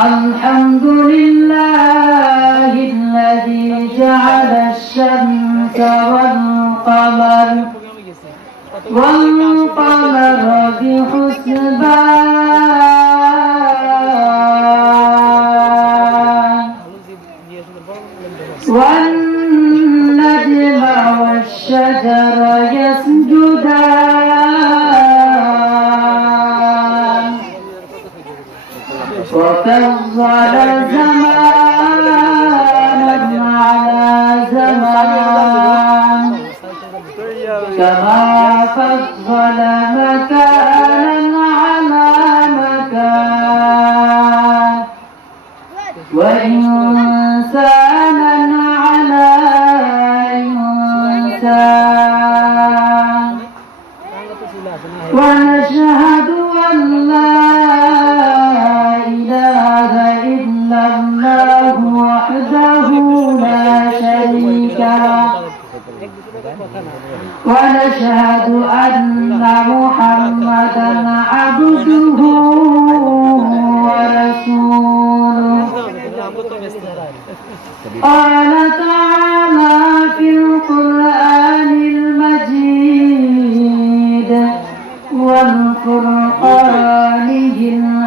الحمد لله الذي جعل الشمس والقمر بحسبان والنجم والشجر يسجدان وفضل زمانا على زمان كما فضل مكانا على مكان وإنسانا على إنسان ونشهد أن لا إله إلا الله وحده لا شريك له ونشهد أن محمدا عبده ورسوله قال تعالى في القرآن المجيد والفرقان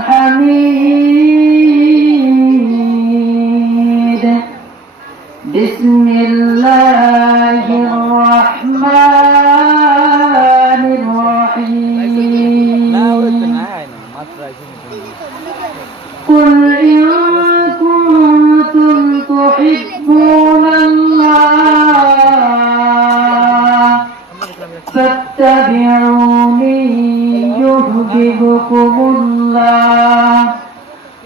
الحميد بسم الله الرحمن الرحيم قل إن كنتم تحبون الله فاتبعوني يحببكم الله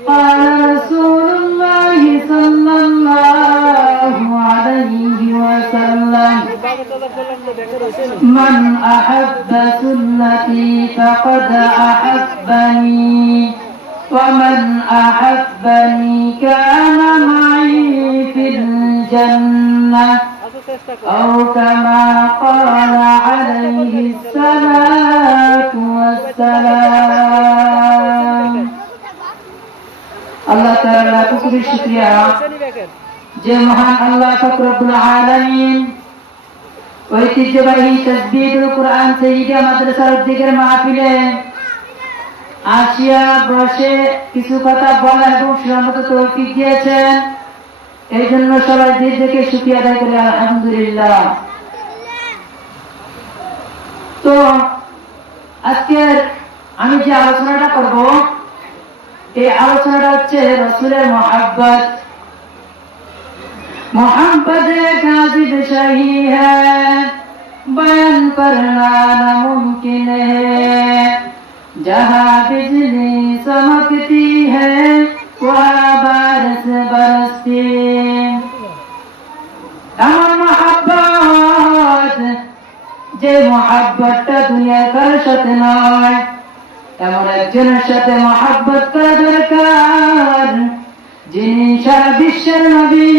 قال رسول الله صلى الله عليه وسلم من أحب سنتي فقد أحبني ومن أحبني كان معي في الجنة أو كما قال عليه الصلاة والسلام الله تعالى কুকুরের শুকরিয়া যে মহান আল্লাহ পাক রব্বুল আলামিন ঐতিহ্যবাহী তাসবিহুল কুরআন সাইয়্যিদা মাদ্রাসার দিকের মাহফিলে আসিয়া বসে কিছু কথা বলা এবং শোনার মতো তৌফিক দিয়েছেন এই জন্য সবাই দিল থেকে শুকরিয়া আদায় করি আলহামদুলিল্লাহ। তো আজকের আমি যে আলোচনাটা করব এই আলোচনাটা হচ্ছে রাসূলের মহব্বত। मोहब्बत एक आज़िब शाही है बयान करना नामुमकिन है जहाँ बिजली चमकती है वहाँ बारिश बरसती আমার मोहब्बत যে मोहब्बतটা দুনিয়ার কারোর সাথে নয় এমন একজনের সাথে मोहब्बत করা দরকার যিনি সারা বিশ্বের নবী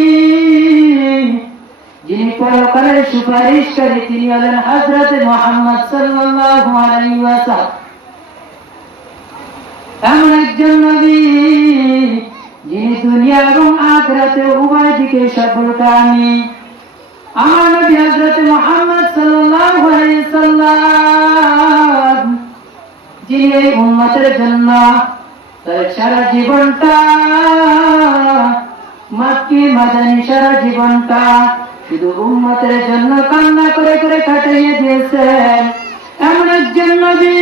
যিনি পরকালের সুপারিশকারী তিনি হলেন হযরত মুহাম্মদ সাল্লাল্লাহু আলাইহি ওয়াসাল্লাম। এমন একজন নবী যিনি দুনিয়া এবং আখিরাতে উভয় দিকে সফলকামী। আমার নবী হযরত মুহাম্মদ সাল্লাল্লাহু আলাইহি ওয়াসাল্লাম যিনি এই উম্মতের জন্য তার সারা জীবনটা মক্কি মাদানী সারা জীবনটা শুধু উম্মতের জন্য কান্না করে করে কাটিয়ে দিয়েছেন। এমন একজন নবী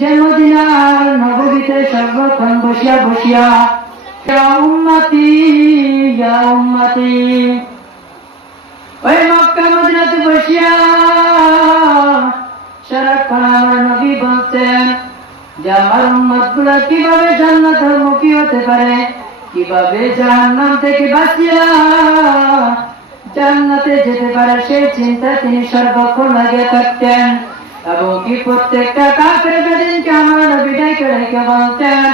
যে মদিনার নববীতে সর্বক্ষণ বসিয়া বসিয়া ইয়া উম্মতি ইয়া উম্মতি ওই মক্কা মদিনাতে বসিয়া সারাক্ষণ আমার নবী বলতেন যে আমার উম্মতগুলো কিভাবে জান্নাতের মুখী হতে পারে, কিভাবে জাহান্নাম থেকে বাঁচিয়া জান্নাতে যেতে পারে সেই চিন্তা তিনি সর্বক্ষণ লাগিয়ে থাকতেন। এবং কি প্রত্যেকটা কাফের বেদিনকে আমার নবী ডেকে ডেকে বলতেন,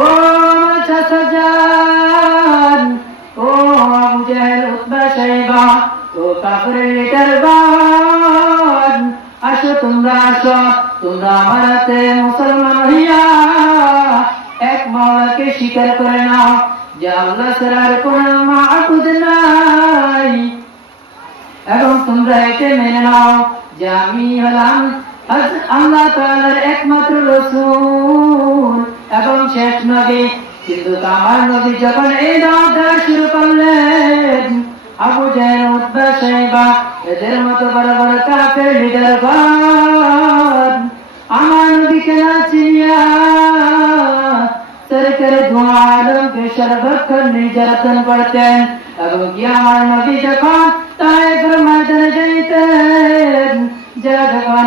ও আমার চাচা জান, ও আবু জাহেল উতবা সাইবা, ও কাফের লিডারগণ, আসো তোমরা আসো, তোমরা আমার হাতে মুসলমান হইয়া এক মাওলাকে স্বীকার করে নাও যে আল্লাহ ছাড়া আর কোনো মাবুদ নাই, এবং তোমরা এটা মেনে নাও যে আমি হলাম আল্লাহ তাআলার একমাত্র রাসূল এবং শেষ নবী। কিন্তু আমার নবী যখন এই দাওয়াত দেওয়া শুরু করলেন, আবু জাহেল, উতবা, শাইবা এদের মতো বড় বড় কাফের লিডারগণ আমার নবীকে না চিনিয়া সরকারে ধোঁয়া আলমকে সর্বক্ষণ নির্যাতন করতেন। এবং কি আমার নবী যখন তায়েফের ময়দানে যাইতেন, যারা যখন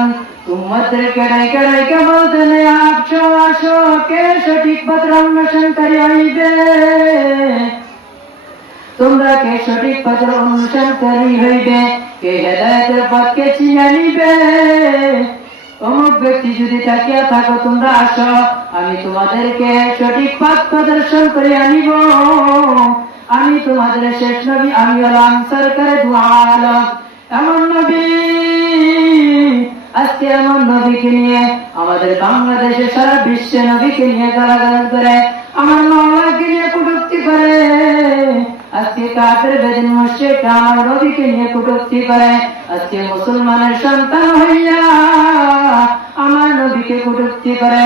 উম্মতদেরকে ডেকে ডেকে বলতেন, আসো আসো, কে সঠিক পথ অন্বেষণকারী হইবে, তোমরা কে সঠিক পথ অনুসরণকারী হইবে, কে হেদায়েতের পথকে চিনে নিবে, অমুক ব্যক্তি যদি তাকিয়া থাকো তোমরা আসো, আমি তোমাদেরকে সঠিক পথ প্রদর্শন করে আনিব। আমি তোমাদের শেষ নবী, আমি হলাম সরকারে দু আলম। এমন নবী, আজকে এমন নবীকে নিয়ে আমাদের বাংলাদেশে সারা বিশ্বে নবীকে নিয়ে গালাগাল করে, আমার মাওলাকে নিয়ে কটূক্তি করে। আজকে কাফের বেদিন মুশরিক আমার নবীকে নিয়ে কটূক্তি করে। আজকে মুসলমানের সন্তান হইয়া আমার নবীকে কটূক্তি করে।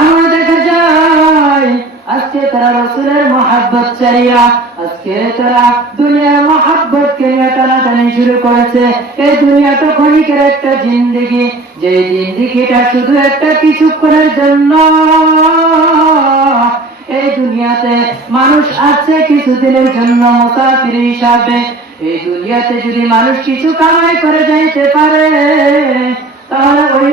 আমরা দেখা যায় আজকে তারা রাসূলের মহব্বত চাইয়া আজকে তারা দুনিয়ার মহব্বতকে নিয়ে টানাটানি শুরু করেছে। এই দুনিয়াটা ক্ষণিকের একটা জিন্দেগি, যে জিন্দেগিটা শুধু একটা কিছুক্ষণের জন্য। এই দুনিয়াতে মানুষ আছে কিছুদিনের জন্য মুসাফির হিসাবে। এই দুনিয়াতে যদি মানুষ কিছু কামাই করে যাইতে পারে, তাহলে ওই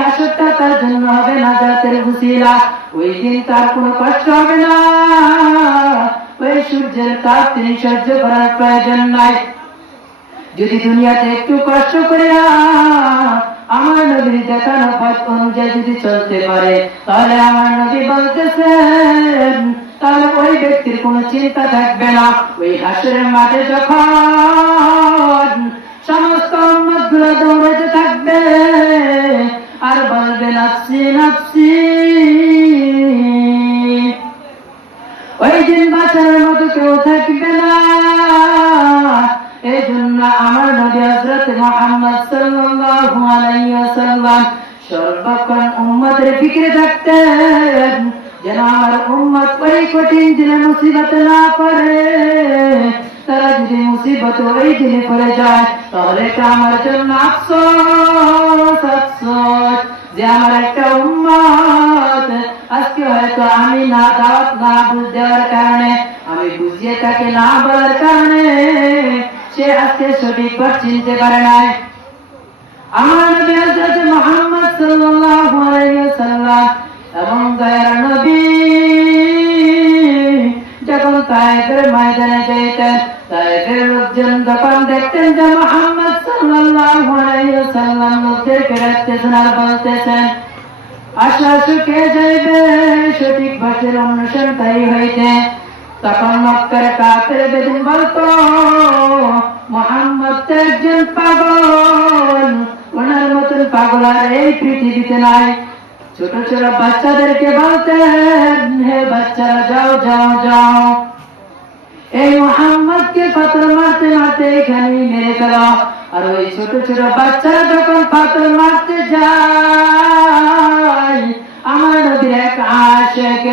হাসরটা তার জন্য হবে নাজাতের উসিলা। ওই দিন তার কোনো কষ্ট হবে না, ওই সূর্যের তাপ তিনি সহ্য করার প্রয়োজন নাই। যদি দুনিয়াতে একটু কষ্ট করে আমার নবীর দেখানো পথ অনুযায়ী যদি চলতে পারে, তাহলে আমার নবী বলতেছেন, তাহলে ওই ব্যক্তির কোনো চিন্তা থাকবে না। ওই হাসরের মাঠে যখন সমস্ত উম্মতগুলো দৌড়াতে থাকবে আর বলবে নাফসি নাফসি, ওই দিন বাঁচার মতো কেউ থাকবে না। এই জন্য আমার নবী হযরত মুহাম্মদ সাল্লাল্লাহু আলাইহি ওয়াসাল্লাম সর্বক্ষণ উম্মতের ফিকিরে থাকতেন, যেন আমার উম্মত ওই কঠিন দিনে মুসিবতে না পড়ে। তারা যদি মুসিবত ওই দিনে পড়ে যায়, তাহলে এটা আমার জন্য আফসোস আফসোস যে আমার একটা উম্মত আজকে হয়তো আমি না দাওয়াত না বুঝ দেওয়ার কারণে, আমি বুঝিয়ে তাকে না বলার কারণে সে আজকে সঠিক পথ চিনতে পারে নাই। আমার নবী হযরত মুহাম্মদ সাল্লাল্লাহু আলাইহি ওয়াসাল্লাম এবং দয়ার নবী যখন তায়েফের ময়দানে যেতেন, তায়েফের লোকজন যখন দেখতেন যে মুহাম্মদ সাল্লাল্লাহু আলাইহি ওয়াসাল্লাম লোকদেরকে ডাকতেছেন আর বলতেছেন, আশা সুখে যাইবে সঠিক পথের অনুসরণকারী হইতে, তখন মক্কার কাফের বেদিন বলতো, মুহাম্মদ তো একজন পাগল, ওনার মতন পাগল আর এই পৃথিবীতে নাই। ছোট ছোট বাচ্চাদেরকে বলতেন, হে বাচ্চারা যাও যাও যাও, এই মুহাম্মদকে পাথর মারতে মারতে এখানে মেরে ফেল। আর ওই ছোট ছোট বাচ্চারা যখন পাথর মারতে যায়, আমার নবীর এক আশিক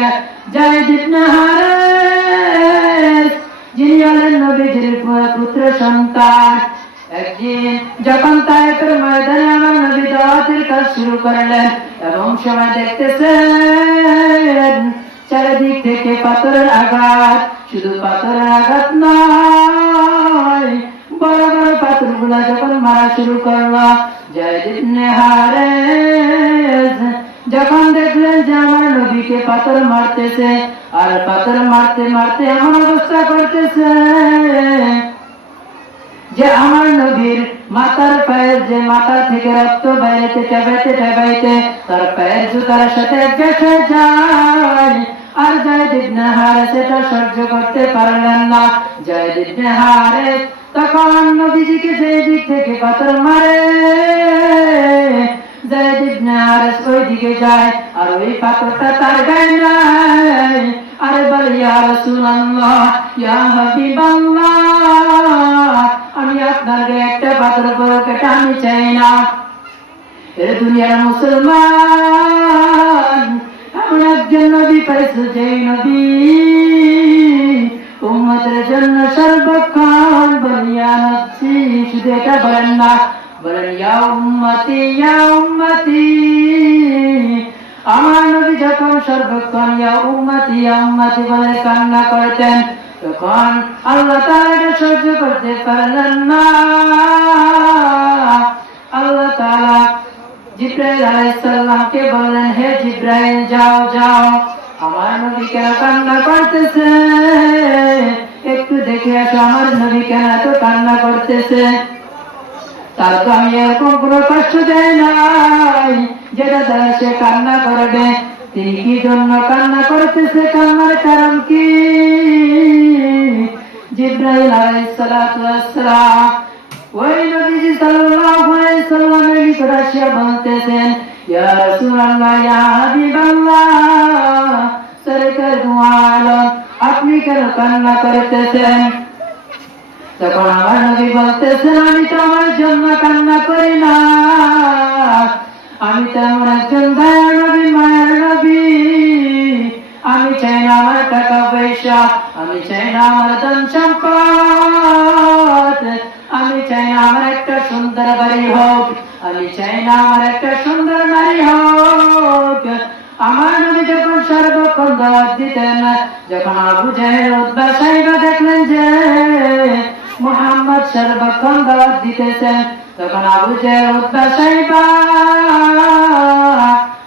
যায়েদ ইবনে হারেস, যিনি হলেন নবীজির পুত্র সন্তান, একদিন যখন তায়েফের ময়দানে আমার নবী দাওয়াতের কাজ শুরু করলেন এবং সবাই দেখতেছেন চারিদিক থেকে পাথরের আঘাত, শুধু পাথরের আঘাত নয়, বড় বড় পাথরগুলা যখন মারা শুরু করলো, যায়েদ ইবনে হারেস যখন দেখলেন যে আমার নবীকে পাথর মারতেছে আর পাথর মারতে মারতে এমন অবস্থা করতেছে যে আমার নবীর মাথার পায়ের যে মাথা থেকে রক্ত বাইরেতে টেবাইতে তার পায়ের জুতার সাথে গেছে যায়। আর যায়েদ ইবনে হারেস এটা সহ্য করতে পারলেন না। যায়েদ ইবনে হারেস তখন নবীজিকে সেই দিক থেকে পাথর মারে, যায়েদ ইবনে হারেস ওইদিকে যায় আর ওই পাথরটা তার গায়ে নাই। আরে বলে ইয়া রাসূলুল্লাহ, ইয়া হাবিবাল্লাহ, আমি আপনার গায়ে একটা পাথর পড়ুক এটা আমি চাই না। এর দুনিয়ার মুসলমান এমন একজন নবী পাইছে যে নবী উম্মতের জন্য সর্বক্ষণ বলিয়া নফসি, শুধু এটা বলেন না, বলেন ইয়া উম্মতি ইয়া উম্মতি। আমার নবী যখন সর্বক্ষণ ইয়া উম্মতি বলে কান্না করতেন তখন আল্লাহ তাআলা এটা সহ্য করতে পারলেন না। আল্লাহ তাআলা জিবরাইল আলাইহিস সালামকে বললেন, হে জিবরাইল যাও যাও, আমার নবী কেন কান্না করতেছে, একটু দেখে আসো আমার নবী কেন এত কান্না করতেছে। তার তো আমি এরকম কোনো কষ্ট দেয় নাই যেটা দ্বারা সে কান্না করবে। তিনি কি জন্য কান্না করতেছে, কান্নার কারণ কি? জিবরাইল আলাইহিস সালাতু ওয়াস সালাম ওই নবীজি সাল্লাল্লাহু আলাইহি ওয়াসাল্লামের নিকট আসিয়া বলতেছেন, ইয়া রাসূলুল্লাহ, ইয়া হাবিবাল্লাহ, সরকার দু আলম, আপনি কেন কান্না করতেছেন? তখন আমার নবী বলতেছেন, আমি তো আমার জন্য কান্না করি না, আমি তো এমন একজন দয়ার নবী, মায়ের নবী। আমি চাই না আমার টাকা পয়সা, আমি চাই না আমার ধন সম্পদ, আমি চাই না আমার একটা সুন্দর বাড়ি হোক, আমি চাই না আমার একটা সুন্দর নারী হোক। আমার নবী যখন সর্বক্ষণ দাওয়াত দিতেন, যখন আবু জাহেল উতবা সাইবা দেখলেন যে মুহাম্মদ সর্বক্ষণ দাওয়াত দিতেছেন, তখন আবু জাহেল উতবা সাইবা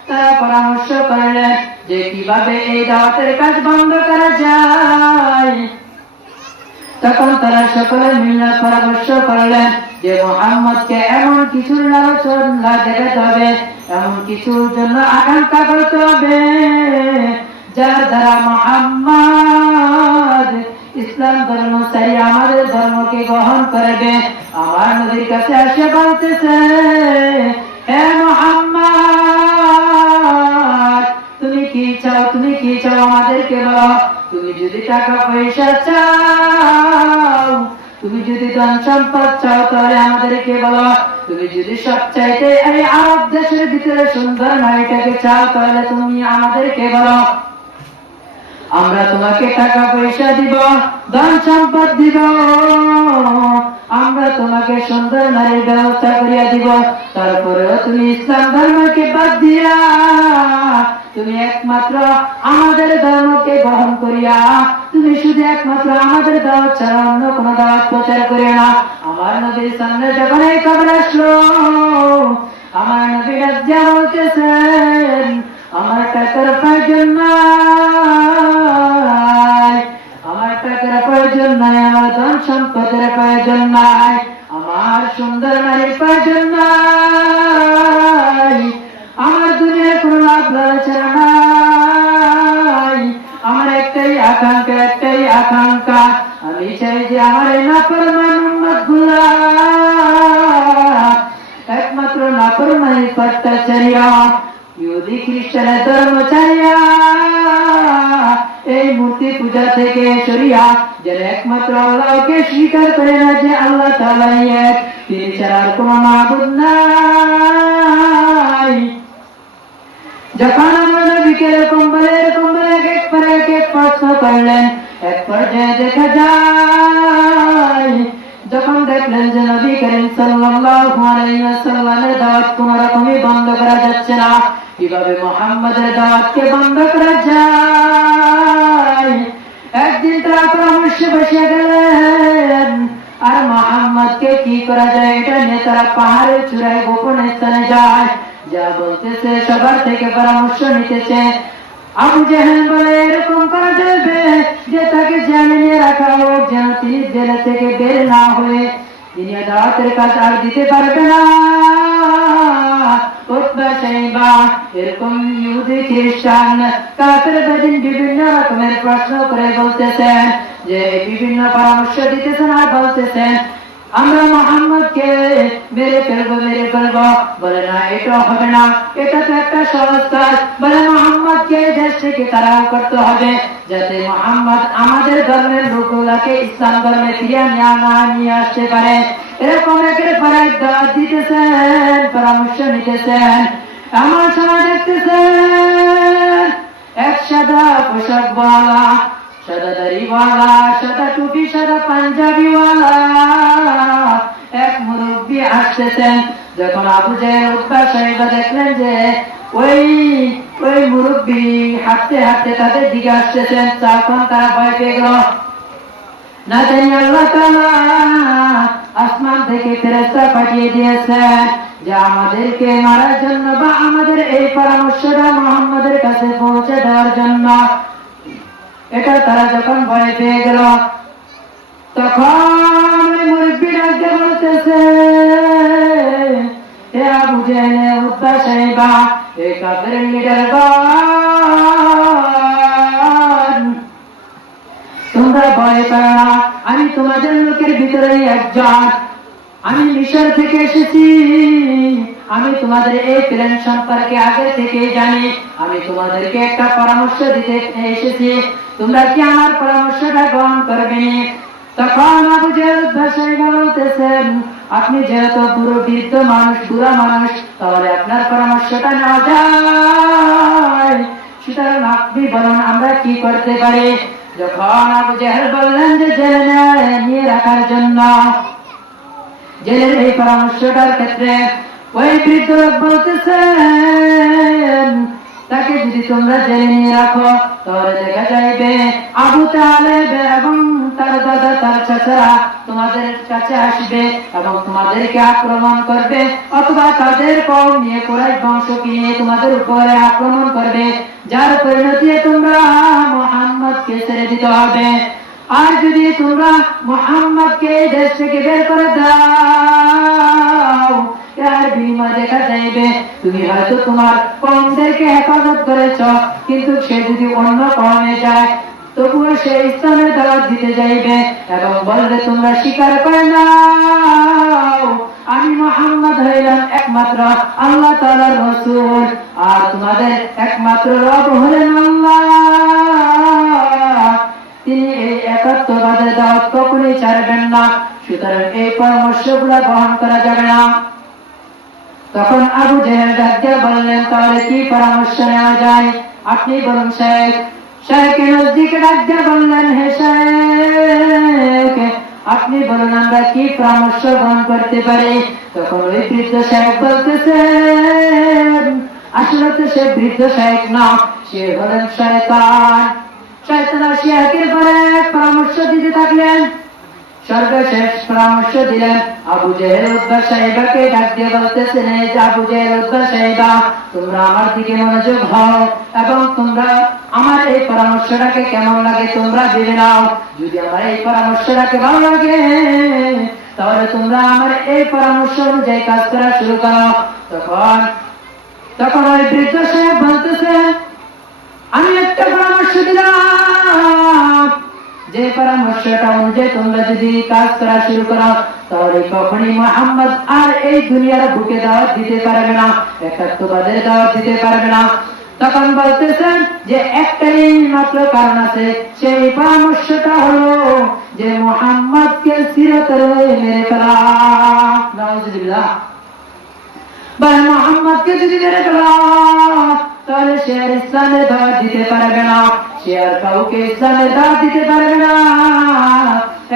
তারা পরামর্শ করলেন যে কিভাবে এই দাওয়াতের কাজ বন্ধ করা যায়। তখন তারা সকলে মিলে পরামর্শ করলেন যে মুহাম্মদকে এমন কিছুর লালসা দেখাতে হবে, এমন কিছুর জন্য আকাঙ্ক্ষা করতে হবে যার দ্বারা মুহাম্মদ ইসলাম ধর্ম ছেড়ে আমাদের ধর্মকে গ্রহণ করবে। আমার নবীর কাছে এসে বলতেছে, হে মুহাম্মদ, তুমি কি চাও, তুমি কি চাও আমাদেরকে বলো। তুমি যদি টাকা পয়সা চাও, তুমি যদি ধন সম্পদ চাও তাহলে আমাদেরকে বলো। তুমি যদি সব চাইতে এই আরব দেশের ভিতরে সুন্দর নারীটাকে চাও তাহলে তুমি আমাদেরকে বলো, আমরা তোমাকে টাকা পয়সা দিব, ধন সম্পদ দিব, আমরা তোমাকে সুন্দর নারীর ব্যবস্থা করিয়া দিব। তারপরেও তুমি ইসলাম ধর্মকে বাদ দিয়া তুমি একমাত্র আমাদের ধর্মকে গ্রহণ করিয়া তুমি শুধু একমাত্র আমাদের দাওয়াত ছাড়া অন্য কোন দাওয়াত প্রচার করিও না। আমার নবীর সামনে যখন এই খবর আসলো, আমার নবী রাজ্জা বলতেছেন, আমার টাকার প্রয়োজন নাই, আমার টাকার প্রয়োজন নাই, আমার ধন সম্পদের প্রয়োজন নাই, আমার সুন্দর নারীর প্রয়োজন নাই, আমার দুনিয়ার কোন লাভ লালসা নাই, আমার একটাই আকাঙ্ক্ষা, একটাই আকাঙ্ক্ষা, আমি চাই যে আমার এই নাফরমান উম্মতগুলা একমাত্র নাফরমানি পথটা ছাড়িয়া ইহুদি খ্রিস্টানের ধর্ম ছাড়িয়া এই মূর্তি পূজা থেকে সরিয়া যেন একমাত্র আল্লাহকে স্বীকার করে না যে আল্লাহ তাআলা এক, তিনি ছাড়া আর কোনো মাবুদ নাই। যখন আমরা নবীকে এরকম বলে এক প্রশ্ন করলেন, এক পর্যায়ে দেখা যায় যখন দেখলেন যে নবী করিম সাল্লাল্লাহু আলাইহি ওয়াসাল্লামের দাওয়াত কোন রকমই বন্ধ করা যাচ্ছে না, কিভাবে মুহাম্মাদের দাওয়াতকে বন্ধ করা যায়। একদিন তারা পরামর্শে বসে গেলেন আর মুহাম্মদকে কি করা যায় এটা নিয়ে তারা পাহাড়ের চূড়ায় গোপন স্থানে যায়, যা বলতেছে সবার থেকে পরামর্শ নিতেছে। আবু জাহেল বলে এরকম করা যাবে যে তাকে জামিনে রাখা হোক যেন তিনি জেলে থেকে বের না হয়ে তিনি দাওয়াতের কাজ আর দিতে পারবে না। উতবা সাইবা এরকম ইহুদি খ্রিস্টান কাফের বেদিন বিভিন্ন রকমের প্রশ্ন করে বলতেছেন যে বিভিন্ন পরামর্শ দিতেছেন আর বলতেছেন আমরা মোহাম্মদকে মেরে ফেলবো। বলে না, এটা হবে না, এটা তো একটা সহজ কাজ। বলে মোহাম্মদকে দেশ থেকে তাড়াও করতে হবে, যাতে মোহাম্মদ আমাদের ধর্মের লোকগুলাকে ইসলাম ধর্মে ফিরিয়ে নিয়ে আসতে পারে। এরকম একের পর এক দাওয়াত দিতেছেন, পরামর্শ নিতেছেন। আমার সময় দেখতেছেন এক সাদা পোশাকওয়ালা, সাদা দাড়িওয়ালা, সাদা টুপি, সাদা পাঞ্জাবিওয়ালা এক মুরব্বী আসতেছেন। যখন আবু জেহেল উতবা সাহেবা দেখলেন যে ওই মুরব্বী হাঁটতে হাঁটতে তাদের দিকে আসতেছেন, তখন তারা ভয় পেয়ে গেল। না জানি আল্লাহ তাআলা আসমান থেকে ফেরেশতা পাঠিয়ে দিয়েছেন যে আমাদেরকে মারার জন্য বা আমাদের এই পরামর্শটা মুহাম্মদের কাছে পৌঁছে দেওয়ার জন্য। এটা তারা যখন ভয় পেয়ে গেল, তখন মুরব্বী ডাকতে বলতেছে, হে আবু জেহেল, উতবা সাহেবা, হে কাফের লিডারগণ, তোমরা ভয় করো না, আমি তোমাদের লোকের ভিতরে একজন। আমি মিশর থেকে এসেছি, আমি তোমাদের এই প্ল্যান সম্পর্কে আগে থেকে জানি। আমি তোমাদেরকে একটা পরামর্শ দিতে এসেছি, তোমরা কি আমার পরামর্শটা গ্রহণ করবে? তখন আবু জেহেল ভাষায় বলতেছেন, আপনি যেহেতু পুরো বৃদ্ধ মানুষ, বুড়া মানুষ, তাহলে আপনার পরামর্শটা নেওয়া যায়। সুতরাং আপনি বলুন আমরা কি করতে পারি? যখন আবু জেহেল বললেন যে জেলে নিয়ে রাখার জন্য, জেলের এই পরামর্শটার ক্ষেত্রে ওই বৃদ্ধ লোক বলতেছেন, তাকে যদি তোমরা জেলে নিয়ে রাখো তাহলে দেখা যাইবে আবু তালেব এবং তার দাদা, তার চাচারা তোমাদের কাছে আসবে এবং তোমাদেরকে আক্রমণ করবে, অথবা তাদের কওম নিয়ে, কুরাইশ বংশকে নিয়ে তোমাদের উপরে আক্রমণ করবে, যার পরিণতি তোমরা মুহাম্মদকে ছেড়ে দিতে হবে। আর যদি তোমরা মুহাম্মদকে দেশ থেকে বের করে দাও, এর বিনিময়ে দেখা যাইবে তুমি হয়তো তোমার কওমদেরকে হেফাজত করেছ, কিন্তু সে যদি অন্য কওমে যায় তবুও সে ইসলামের দাওয়াত দিতে যাইবে এবং বলবে তোমরা স্বীকার করে নাও আমি মুহাম্মদ হইলাম একমাত্র আল্লাহ তাআলার রাসূল, আর তোমাদের একমাত্র রব হলেন আল্লাহ। তিনি এই একাত্মবাদের দাওয়াত কখনোই ছাড়বেন না। সুতরাং এই পরামর্শগুলো গ্রহণ করা যাবে না। তখন আবু জেহেল ডাক দিয়ে বললেন, তাহলে কি পরামর্শ নেওয়া যায়? আপনি বলুন শেখ। শেখের নজদিকে ডাক দিয়ে বললেন, হে শেখ, আপনি বলুন আমরা কি পরামর্শ গ্রহণ করতে পারি? তখন ওই বৃদ্ধ শেখ বলতেছেন, আসলে তো সে বৃদ্ধ শেখ না, সে হলেন শয়তান। শয়তান শেখের পরে পরামর্শ দিতে থাকলেন। সর্বশেষ পরামর্শ দিলেন আবু জেহেল উতবা সাহেবাকে ডাক দিয়ে বলতেছেন, আবু জেহেল উতবা সাহেবা, তোমরা আমার দিকে মনোযোগ হও এবং তোমরা আমার এই পরামর্শটাকে কেমন লাগে তোমরা ভেবে নাও। যদি আমার এই পরামর্শটাকে ভালো লাগে তাহলে তোমরা আমার এই পরামর্শ অনুযায়ী কাজ করা শুরু করো। তখন ওই বৃদ্ধ সাহেব বলতেছেন, আমি একটা পরামর্শ দিলাম, যে পরামর্শটা অনুযায়ী তোমরা যদি কাজ করা শুরু করো তাহলে কখনই মুহাম্মদ আর এই দুনিয়ার বুকে দাওয়াত দিতে পারবে না, একাত্মবাদের দাওয়াত দিতে পারবে না। তখন বলতেছেন যে একটাই মাত্র কারণ আছে, সেই পরামর্শটা হলো যে মুহাম্মদকে চিরতরে মেরে ফেলা। নাউযুবিল্লাহ। মুহাম্মদকে যদি মেরে ফেলা তাহলে সে আর ইসলামের দাওয়াত দিতে পারবে না, সে আর কাউকে ইসলামের দাওয়াত দিতে পারবে না,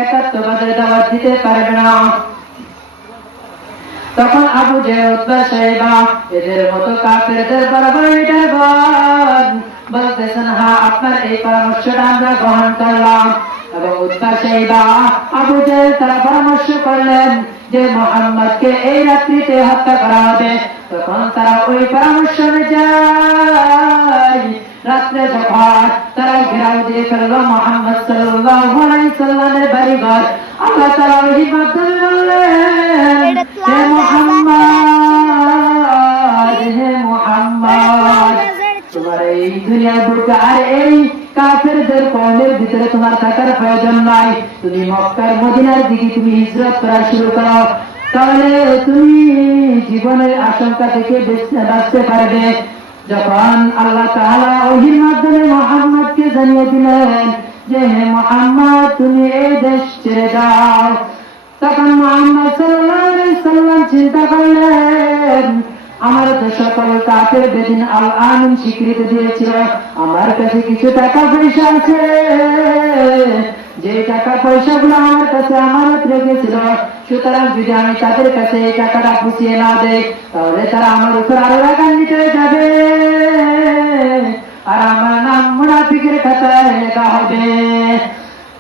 একাত্মবাদের দাওয়াত দিতে পারবে না। তখন আবু জেহেল উতবা সাহেবা এদের মতো কাফেরদের বরাবর বলতেছেন, হ্যাঁ আপনার এই পরামর্শটা আমরা গ্রহণ করলাম। এবং উতবা সাহেবা আবু জেহেল তারা পরামর্শ করলেন যে মুহাম্মদকে এই রাত্রিতে হত্যা করা হবে। তখন তারা ওই পরামর্শ অনুযায়ী রাত্রে যখন তারা ঘেরাও দিয়ে ফেলল মুহাম্মদ সাল্লাল্লাহু আলাইহি সাল্লামের বাড়িঘর, আল্লাহ তাআলা ওই মাধ্যমে বললেন, হে মুহাম্মদ, হে মুহাম্মদ, তোমার এই এই দুনিয়ার বুকে আর এই কাফেরদের কওমের ভিতরে তোমার থাকার প্রয়োজন নাই। তুমি মক্কার মদিনার দিকে তুমি হিজরত করা শুরু করো, তাহলে তুমি জীবনের আশঙ্কা থেকে বাঁচতে পারবে। যখন আল্লাহ তাআলা ওহীর মাধ্যমে মুহাম্মদকে জানিয়ে দিলেন যে হে মুহাম্মদ তুমি এই দেশ ছেড়ে যাও, তখন মুহাম্মদ সাল্লাল্লাহু আলাইহি সাল্লাম চিন্তা করলেন আমার তো সকল কাফের বেদিন আল আমিন স্বীকৃতি দিয়েছিল, আমার কাছে কিছু টাকা পয়সা আছে, যে টাকা পয়সাগুলো আমার কাছে আমানত রেখেছিল, সুতরাং যদি আমি তাদের কাছে এই টাকাটা পুষিয়ে না দেই তাহলে তারা আমার উপর আরো রাগান্বিত হয়ে যাবে আর আমার নাম মুনাফিকের খাতায় লেখা হবে।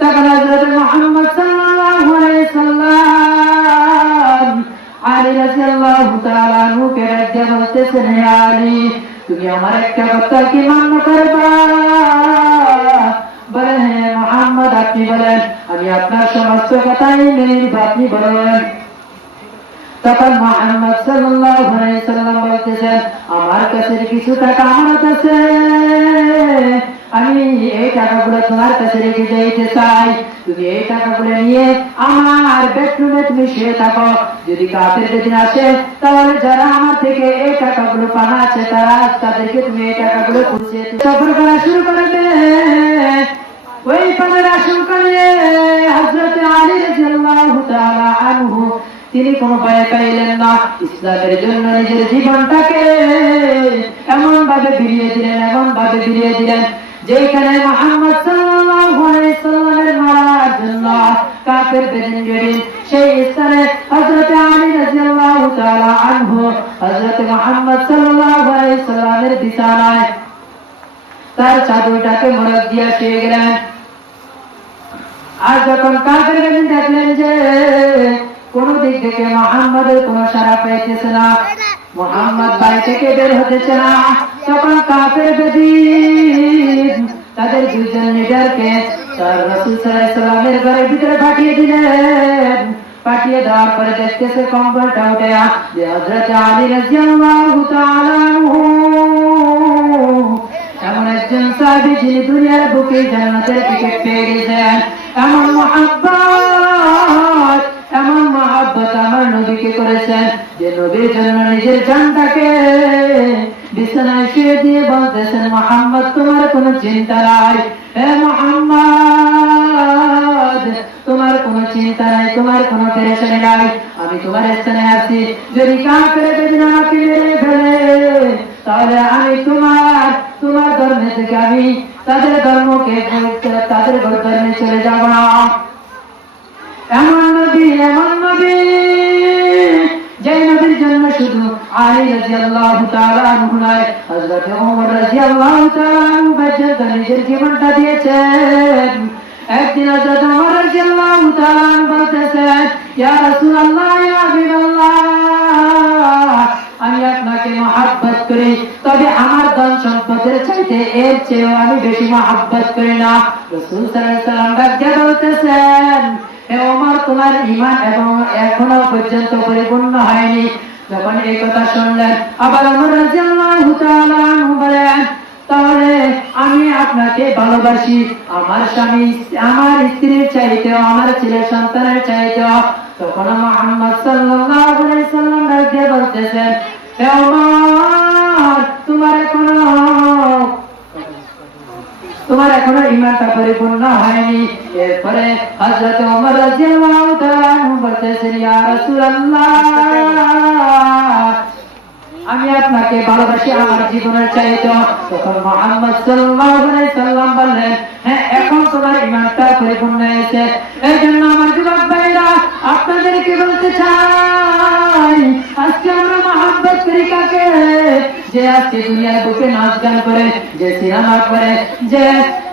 তখন হযরত মুহাম্মদ সাল্লাল্লাহু আলাইহি সাল্লাম আলী রাদিয়াল্লাহু তাআলা আনহুকে ডাকে বলতেছেন হে আলী তুমি আমার একটা কথা কি মান্য করবা? বলেন হে মুহাম্মদ আপনি বলেন, আমি আপনার সমস্ত কথাই মেনে নিব, আপনি বলেন। তখন মুহাম্মদ সাল্লাল্লাহু আলাইহি সাল্লাম বলতেছেন আমার কাছে কিছু টাকা আমানত আছে, আমি এই টাকাগুলো তোমার কাছে রেখে যেতে চাই, তুমি এই টাকাগুলো নিয়ে আমার বেডরুমে তুমি শুয়ে থাকো, যদি কাফের বেদিন আসে তাহলে যারা আমার থেকে এই টাকাগুলো পানা আছে তারা তাদেরকে তুমি এই টাকাগুলো পুষিয়ে সফর করা শুরু করবে। ওই পানের আশঙ্কা নিয়ে হযরত আলী রাদিয়াল্লাহু তাআলা আনহু তিনি কোনো ভয় পাইলেন না, ইসলামের জন্য নিজের জীবনটাকে এমন ভাবে বিলিয়ে দিলেন যেখানে মুহাম্মদ সাল্লাল্লাহু আলাইহি সাল্লামের মারার জন্য কাফের বেদিন গেলেন, সেই স্থানে হযরত আলী রাদিয়াল্লাহু তাআলা আনহু হযরত মুহাম্মদ সাল্লাল্লাহু আলাইহি সাল্লামের বিছানায় তার চাদরটাকে মোড়ক দিয়ে শুয়ে গেলেন। আর যখন কাফের বেদিন দেখলেন যে কোন দিক থেকে মুহাম্মদের কোনো সাড়া পাইতেছে না, মুহাম্মদ বাড়ি থেকে বের হতেছে না, তখন কাফের বেদিন তাদের দুইজন লিডারকে রাসূল সাল্লাল্লাহু আলাইহি সাল্লামের ঘরের ভিতরে পাঠিয়ে দিলেন। পাঠিয়ে দেওয়ার পরে দেখতেছে কম্বলটা উঠে যে হযরত আলী রাদিয়াল্লাহু তাআলা আনহু এমন একজন সাহাবী যিনি দুনিয়ার বুকে জান্নাতের টিকিট পেয়ে গেছেন। এমন মহব্বত আমার নবীকে করেছেন যে নবীর জন্য নিজের জানটাকে বিছানায় শুয়ে দিয়ে বলতেছেন মুহাম্মদ তোমার কোনো চিন্তা নাই, হে মুহাম্মদ তোমার কোনো চিন্তা নাই, তোমার কোনো পেরেশানি নাই, আমি তোমার স্থানে আছি, যদি কাফের বেদিন আমাকে মেরে ফেলে তাহলে আমি তোমার ধর্মে থেকে আমি তাদের ধর্মে চলে যাব না। এমন নবী যে নবীর জন্য শুধু আলী রাদিয়াল্লাহু তাআলা আনহু নয়, হযরত ওমর রাদিয়াল্লাহু তাআলা আনহু পর্যন্ত নিজের জীবনটা দিয়েছেন। একদিন হযরত ওমর রাদিয়াল্লাহু তাআলা আনহু বলতেছেন ইয়া রাসূলুল্লাহ ইয়া হাবিবাল্লাহ আমি আপনাকে মহব্বত করি, তবে আমার ধন সম্পদের চাইতে এর চেয়েও আমি বেশি মহব্বত করি না। রাসূল সাল্লাল্লাহু আলাইহি ওয়াসাল্লাম ডাকে বলতেছেন হে ওমর তোমার ঈমান এখনো পর্যন্ত পরিপূর্ণ হয়নি। যখন এই কথা শুনলেন আবার ওমর রাদিয়াল্লাহু তাআলা আনহু বলেন তাহলে আমি আপনাকে ভালোবাসি আমার স্বামী আমার স্ত্রীর চাইতেও আমার ছেলে সন্তানের চাইতেও। তখন মুহাম্মদ সাল্লাল্লাহু আলাইহি সাল্লাম ডাকে বলতেছেন হে ওমর তোমার এখনো ঈমানটা পরিপূর্ণ হয়নি। এরপরে হযরত ওমর রাদিয়াল্লাহু তাআলা আনহু বলতেছেন ইয়া রাসূলুল্লাহ আমি আপনাকে ভালোবাসি আমার জীবনের চাইতে। তখন মুহাম্মদ সাল্লাল্লাহু আলাইহি সাল্লাম বললেন হ্যাঁ এখন তোমার ঈমানটা পরিপূর্ণ হয়েছে। এই জন্য আমার যুবক ভাইরা আপনাদেরকে বলতে চাই আজকে আমরা মহব্বত করি কাকে? যে আজকে দুনিয়ার বুকে নাচ গান করে, যে সিনেমা করে, যে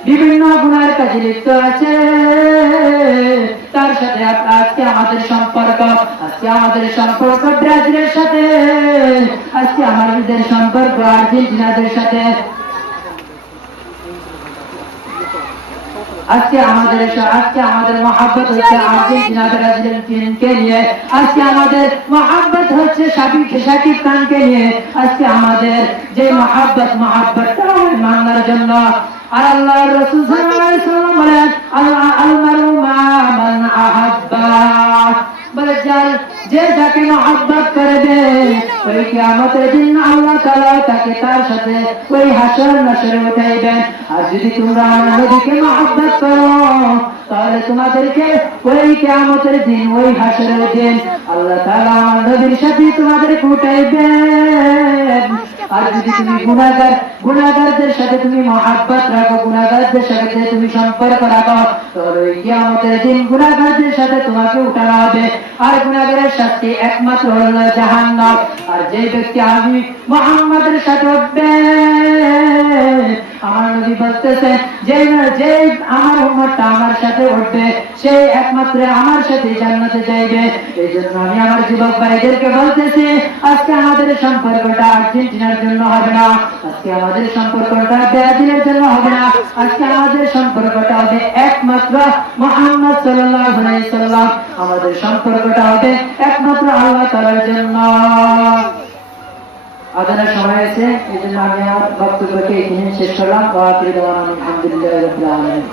বিভিন্ন গুনার কাজে লিপ্ত আছে, তার সাথে আজকে আমাদের সম্পর্ক ব্রাজিলের সাথে, আজকে আমাদের সম্পর্ক আর্জেন্টিনাদের সাথে, আজকে আমাদের মহব্বত হচ্ছে আর্জেন্টিনা ব্রাজিলের টিমকে নিয়ে, আজকে আমাদের মহব্বত হচ্ছে শাকিব খানকে নিয়ে, আজকে আমাদের যে মহব্বতটা মান্য আল্লাহর জন্য। আর আল্লাহর রাসূল সাল্লাল্লাহু আলাইহি ওয়াসাল্লাম বলেন আল মারু মা মান আহাব্বা, বলে যে যাকে মহব্বত করবে ওই কিয়ামতের দিন আল্লাহ তাআলা তাকে তার সাথে ওই হাসর নাসরে উঠাইবেন। আর যদি তোমরা আমার নবীকে মহব্বত করো তাহলে তোমাদেরকে ওই কিয়ামতের দিন ওই হাসরের দিন আল্লাহ তাআলা আমার নবীর সাথে তোমাদেরকে উঠাইবেন। আর যদি তুমি গুনাহগারদের সাথে তুমি মহব্বত রাখো, গুনাহগারদের সাথে তুমি সম্পর্ক রাখো, তাহলে ওই কিয়ামতের দিন গুনাহগারদের সাথে তোমাকে উঠানো হবে। আর গুনাহগারের শাস্তি একমাত্র হলো জাহান্নাম। আর যে ব্যক্তি আমি মুহাম্মাদের সাথে উঠবে, আমার নবী বলতেছে যে আমার উম্মতটা আমার সাথে উঠবে সে একমাত্র আমার সাথে জান্নাতে যাইবে। এই জন্য আমি আমার যুবক ভাইদেরকে বলতেছি, আজকে আমাদের সম্পর্কটা আর্জেন্টিনার জন্য হবে না, আজকে আমাদের সম্পর্কটা ব্রাজিলের জন্য হবে না, আজকে আমাদের সম্পর্কটা হবে একমাত্র মুহাম্মদ সাল্লাল্লাহু আলাইহি সাল্লাম, আমাদের সম্পর্কটা হবে একমাত্র আল্লাহ তাআলার জন্য। আদানের সময় হয়েছে, এই জন্য আমি আমার বক্তব্যকে এখানে শেষ করলাম। আলহামদুলিল্লাহ রাব্বিল আলামিন।